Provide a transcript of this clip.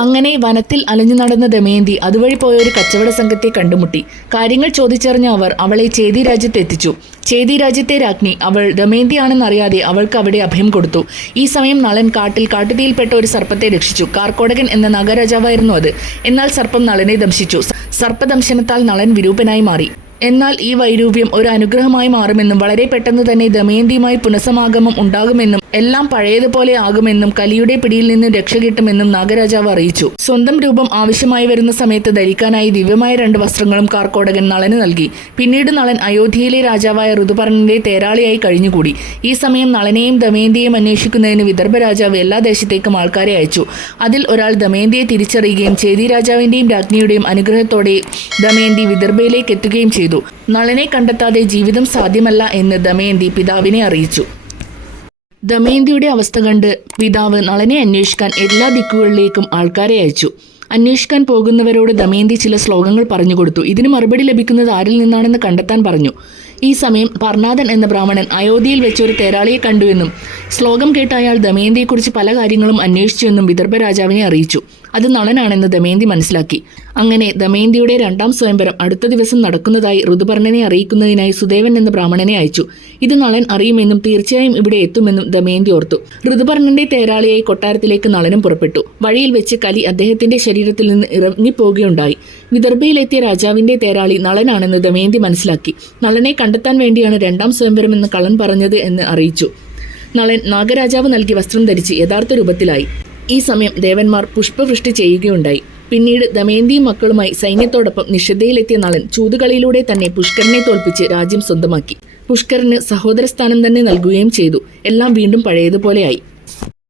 അങ്ങനെ വനത്തിൽ അലഞ്ഞു നടന്ന ദമയന്തി അതുവഴി പോയ ഒരു കച്ചവട സംഘത്തെ കണ്ടുമുട്ടി. കാര്യങ്ങൾ ചോദിച്ചറിഞ്ഞ അവർ അവളെ ചേതി രാജ്യത്ത് എത്തിച്ചു. ചേതി രാജ്യത്തെ രാജ്ഞി അവൾ ദമയന്തിയാണെന്നറിയാതെ അവൾക്ക് അവിടെ അഭയം കൊടുത്തു. ഈ സമയം നളൻ കാട്ടിൽ കാട്ടുതീയിൽപ്പെട്ട ഒരു സർപ്പത്തെ രക്ഷിച്ചു. കാർക്കോടകൻ എന്ന നഗരാജാവായിരുന്നു അത്. എന്നാൽ സർപ്പം നളനെ ദംശിച്ചു. സർപ്പദംശനത്താൽ നളൻ വിരൂപനായി മാറി. എന്നാൽ ഈ വൈരൂപ്യം ഒരു അനുഗ്രഹമായി മാറുമെന്നും വളരെ പെട്ടെന്ന് തന്നെ ദമയന്തിയുമായി പുനഃസമാഗമം ഉണ്ടാകുമെന്നും എല്ലാം പഴയതുപോലെ ആകുമെന്നും കലിയുടെ പിടിയിൽ നിന്ന് രക്ഷ കിട്ടുമെന്നും നാഗരാജാവ് അറിയിച്ചു. സ്വന്തം രൂപം ആവശ്യമായി വരുന്ന സമയത്ത് ധരിക്കാനായി ദിവ്യമായ രണ്ട് വസ്ത്രങ്ങളും കാർക്കോടകൻ നളന് നൽകി. പിന്നീട് നളൻ അയോധ്യയിലെ രാജാവായ ഋതുപർണന്റെ തേരാളിയായി കഴിഞ്ഞുകൂടി. ഈ സമയം നളനെയും ദമയന്തിയെയും അന്വേഷിക്കുന്നതിന് വിദർഭ രാജാവ് എല്ലാ ദേശത്തേക്കും ആൾക്കാരെ അയച്ചു. അതിൽ ഒരാൾ ദമയന്തിയെ തിരിച്ചറിയുകയും ചേതി രാജാവിന്റെയും രാജ്ഞിയുടെയും അനുഗ്രഹത്തോടെ ദമയന്തി വിദർഭയിലേക്ക് എത്തുകയും ചെയ്തു. നളനെ കണ്ടെത്താതെ ജീവിതം സാധ്യമല്ല എന്ന് ദമയന്തി പിതാവിനെ അറിയിച്ചു. ദമയന്തിയുടെ അവസ്ഥ കണ്ട് പിതാവ് നളനെ അന്വേഷിക്കാൻ എല്ലാ ദിക്കുകളിലേക്കും ആൾക്കാരെ അയച്ചു. അന്വേഷിക്കാൻ പോകുന്നവരോട് ദമയന്തി ചില ശ്ലോകങ്ങൾ പറഞ്ഞു കൊടുത്തു. ഇതിന് മറുപടി ലഭിക്കുന്നത് ആരിൽ നിന്നാണെന്ന് കണ്ടെത്താൻ പറഞ്ഞു. ഈ സമയം പർണാഥൻ എന്ന ബ്രാഹ്മണൻ അയോധ്യയിൽ വെച്ച് ഒരു തേരാളിയെ കണ്ടുവെന്നും ശ്ലോകം കേട്ട അയാൾ ദമയന്തിയെക്കുറിച്ച് പല കാര്യങ്ങളും അന്വേഷിച്ചുവെന്നും വിദർഭ രാജാവിനെ അറിയിച്ചു. അത് നളനാണെന്ന് ദമയന്തി മനസ്സിലാക്കി. അങ്ങനെ ദമയന്തിയുടെ രണ്ടാം സ്വയംവരം അടുത്ത ദിവസം നടക്കുന്നതായി ഋതുപർണനെ അറിയിക്കുന്നതിനായി സുദേവൻ എന്ന ബ്രാഹ്മണനെ അയച്ചു. ഇത് നളൻ അറിയുമെന്നും തീർച്ചയായും ഇവിടെ എത്തുമെന്നും ദമയന്തി ഓർത്തു. ഋതുപർണന്റെ തേരാളിയായി കൊട്ടാരത്തിലേക്ക് നളനും പുറപ്പെട്ടു. വഴിയിൽ വെച്ച് കലി അദ്ദേഹത്തിന്റെ ശരീരത്തിൽ നിന്ന് ഇറങ്ങിപ്പോകുകയുണ്ടായി. വിദർഭയിലെത്തിയ രാജാവിന്റെ തേരാളി നളനാണെന്ന് ദമയന്തി മനസ്സിലാക്കി. നളനെ കണ്ടെത്താൻ വേണ്ടിയാണ് രണ്ടാം സ്വയംവരം എന്ന് കള്ളൻ പറഞ്ഞത് എന്ന് അറിയിച്ചു. നളൻ നാഗരാജാവ് നൽകിയ വസ്ത്രം ധരിച്ച് യഥാർത്ഥ രൂപത്തിലായി. ഈ സമയം ദേവന്മാർ പുഷ്പവൃഷ്ടി ചെയ്യുകയുണ്ടായി. പിന്നീട് ദമയന്തിയും മക്കളുമായി സൈന്യത്തോടൊപ്പം നിഷദ്ധയിലെത്തിയ നളൻ ചൂതുകളിയിലൂടെ തന്നെ പുഷ്കരനെ തോൽപ്പിച്ച് രാജ്യം സ്വന്തമാക്കി. പുഷ്കരന് സഹോദരസ്ഥാനം തന്നെ നൽകുകയും ചെയ്തു. എല്ലാം വീണ്ടും പഴയതുപോലെയായി.